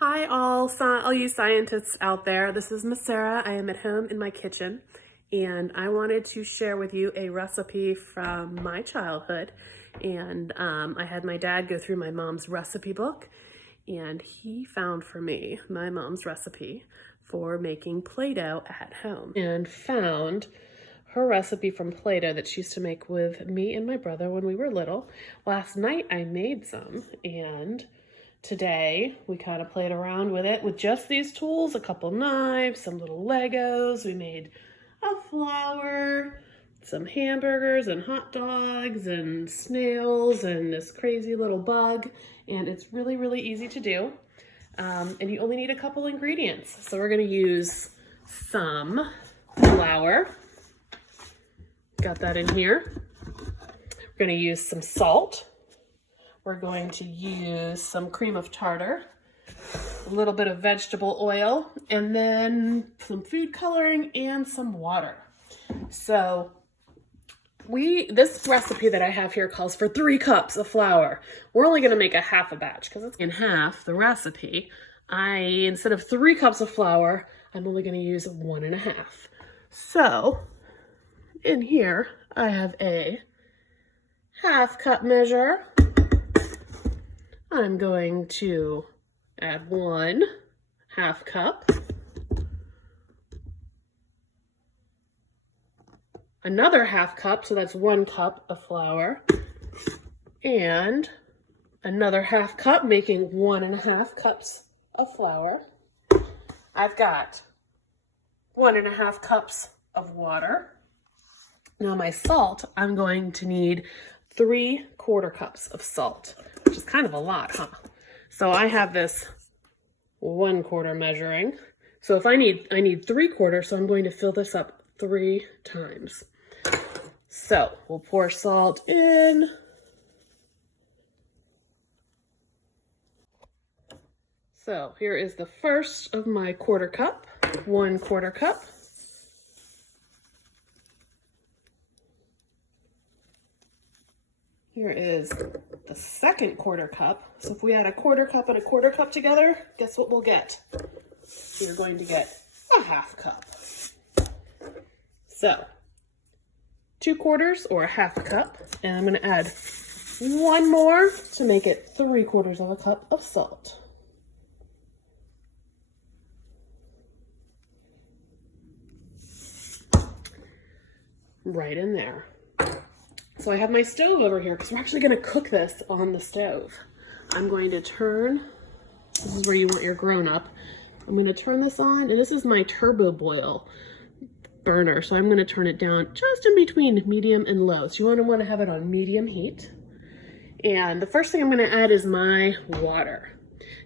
Hi all you scientists out there. This is Miss Sarah. I am at home in my kitchen and I wanted to share with you a recipe from my childhood. And I had my dad go through my mom's recipe book and he found for me my mom's recipe for making Play-Doh at home. And found her recipe from Play-Doh that she used to make with me and my brother when we were little. Last night I made some, and today we kind of played around with it with just these tools, a couple knives, some little Legos. We made a flower, some hamburgers and hot dogs and snails and this crazy little bug. And it's really, really easy to do. And you only need a couple ingredients. So we're gonna use some flour. Got that in here. We're gonna use some salt. We're going to use some cream of tartar, a little bit of vegetable oil, and then some food coloring and some water. So this recipe that I have here calls for 3 cups of flour. We're only gonna make a half a batch because it's in half the recipe. Instead of 3 cups of flour, I'm only gonna use 1.5. So in here, I have a half cup measure. I'm going to add 1/2 cup, another 1/2 cup, so that's 1 cup of flour, and another 1/2 cup, making 1.5 cups of flour. I've got 1.5 cups of water. Now my salt, I'm going to need 3/4 cups of salt, which is kind of a lot, huh? So I have this 1/4 measuring. So if I need 3/4, so I'm going to fill this up 3 times. So we'll pour salt in. So here is the first of my 1/4 cup, 1/4 cup. Here is the second 1/4 cup. So if we add a 1/4 cup and a 1/4 cup together, guess what we'll get? You're going to get a 1/2 cup. So 2/4 or a 1/2 cup. And I'm gonna add 1 more to make it 3/4 of a cup of salt. Right in there. So I have my stove over here because we're actually going to cook this on the stove. I'm going to turn, this is where you want your grown-up. I'm going to turn this on, and this is my turbo boil burner. So I'm going to turn it down just in between medium and low. So you want to have it on medium heat. And the first thing I'm going to add is my water.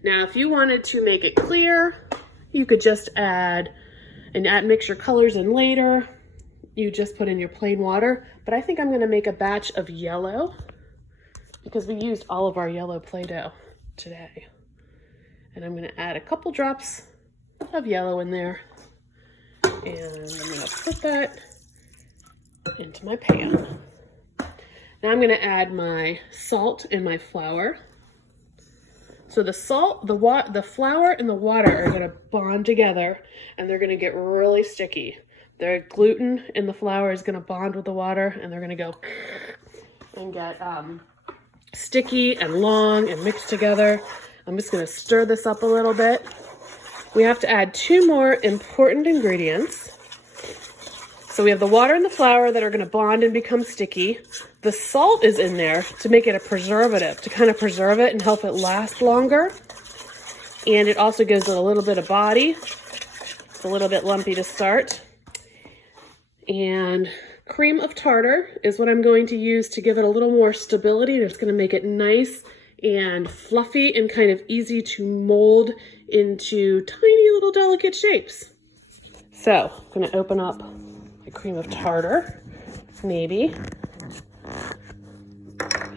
Now, if you wanted to make it clear, you could just mix your colors in later. You just put in your plain water, but I think I'm gonna make a batch of yellow because we used all of our yellow Play-Doh today. And I'm gonna add a couple drops of yellow in there. And I'm gonna put that into my pan. Now I'm gonna add my salt and my flour. So the salt, the flour and the water are gonna bond together and they're gonna get really sticky. The gluten in the flour is going to bond with the water and they're going to go and get sticky and long and mixed together. I'm just going to stir this up a little bit. We have to add 2 more important ingredients. So we have the water and the flour that are going to bond and become sticky. The salt is in there to make it a preservative, to kind of preserve it and help it last longer. And it also gives it a little bit of body. It's a little bit lumpy to start. And cream of tartar is what I'm going to use to give it a little more stability. It's going to make it nice and fluffy and kind of easy to mold into tiny little delicate shapes. So I'm going to open up my cream of tartar, maybe.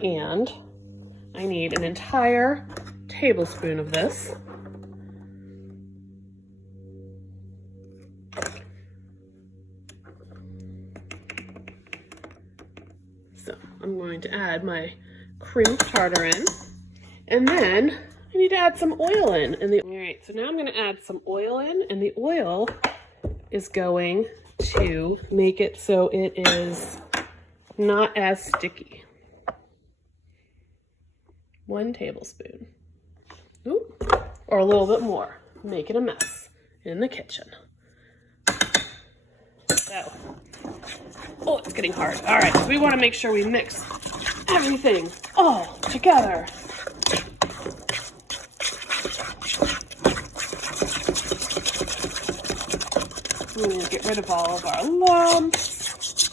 And I need an entire tablespoon of this. So I'm going to add my cream of tartar in, and then I need to add some oil in. All right, so now I'm gonna add some oil in, and the oil is going to make it so it is not as sticky. 1 tablespoon. Ooh, or a little bit more. Making a mess in the kitchen. So, oh, it's getting hard. All right, so we want to make sure we mix everything all together. We're going to get rid of all of our lumps.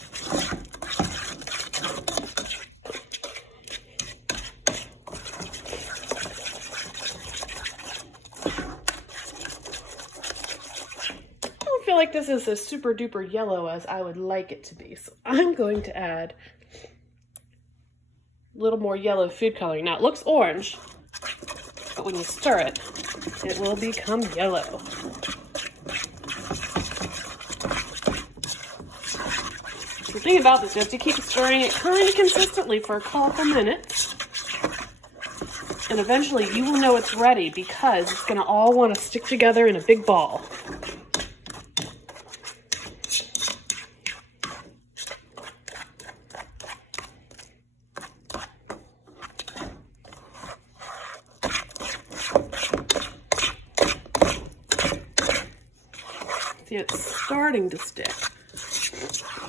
I feel like this is as super duper yellow as I would like it to be. So I'm going to add a little more yellow food coloring. Now it looks orange, but when you stir it, it will become yellow. The thing about this, you have to keep stirring it kind of consistently for a couple minutes. And eventually you will know it's ready because it's going to all want to stick together in a big ball. See, it's starting to stick.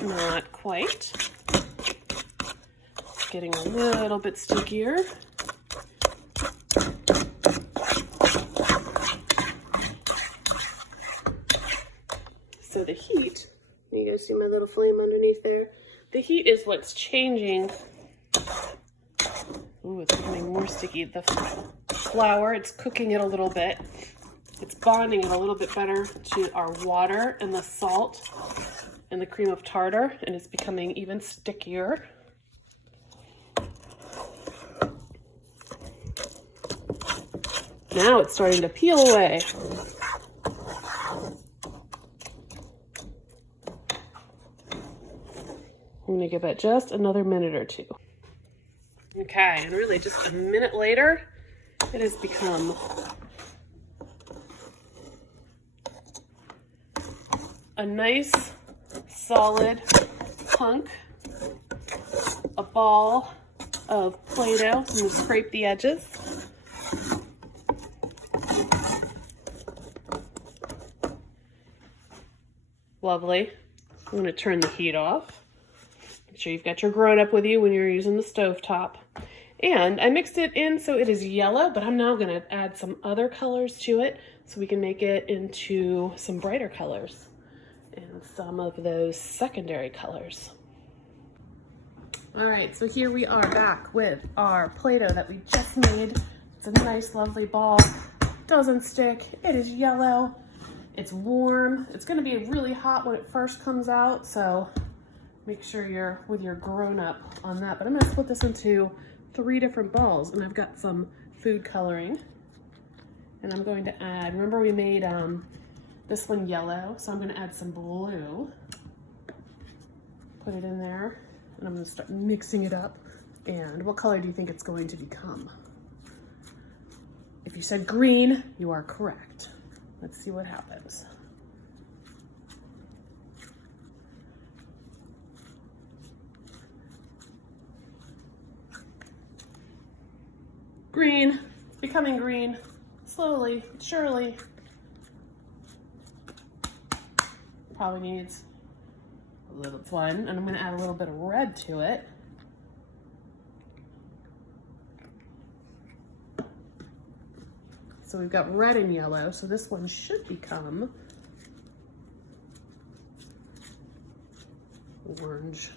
Not quite. It's getting a little bit stickier. So the heat, you guys see my little flame underneath there? The heat is what's changing. Ooh, it's becoming more sticky. The flour, it's cooking it a little bit. It's bonding it a little bit better to our water and the salt and the cream of tartar, and it's becoming even stickier. Now it's starting to peel away. I'm gonna give it just another minute or two. Okay, and really just a minute later, it has become a nice solid hunk, a ball of Play-Doh. I'm going to scrape the edges. Lovely. I'm going to turn the heat off. Make sure you've got your grown-up with you when you're using the stovetop. And I mixed it in so it is yellow, but I'm now going to add some other colors to it so we can make it into some brighter colors and some of those secondary colors. All right, so here we are back with our Play-Doh that we just made. It's a nice, lovely ball. Doesn't stick. It is yellow. It's warm. It's going to be really hot when it first comes out, so make sure you're with your grown-up on that. But I'm going to split this into 3 different balls, and I've got some food coloring. And I'm going to add, remember we made this one yellow, so I'm going to add some blue. Put it in there, and I'm going to start mixing it up. And what color do you think it's going to become? If you said green, you are correct. Let's see what happens. Green, it's becoming green, slowly, surely. Probably needs a little one, and I'm gonna add a little bit of red to it. So we've got red and yellow, so this one should become orange.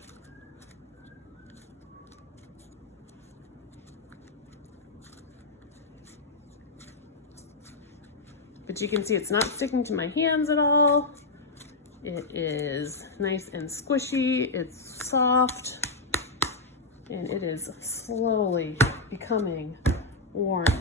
But you can see it's not sticking to my hands at all. It is nice and squishy, it's soft, and it is slowly becoming orange.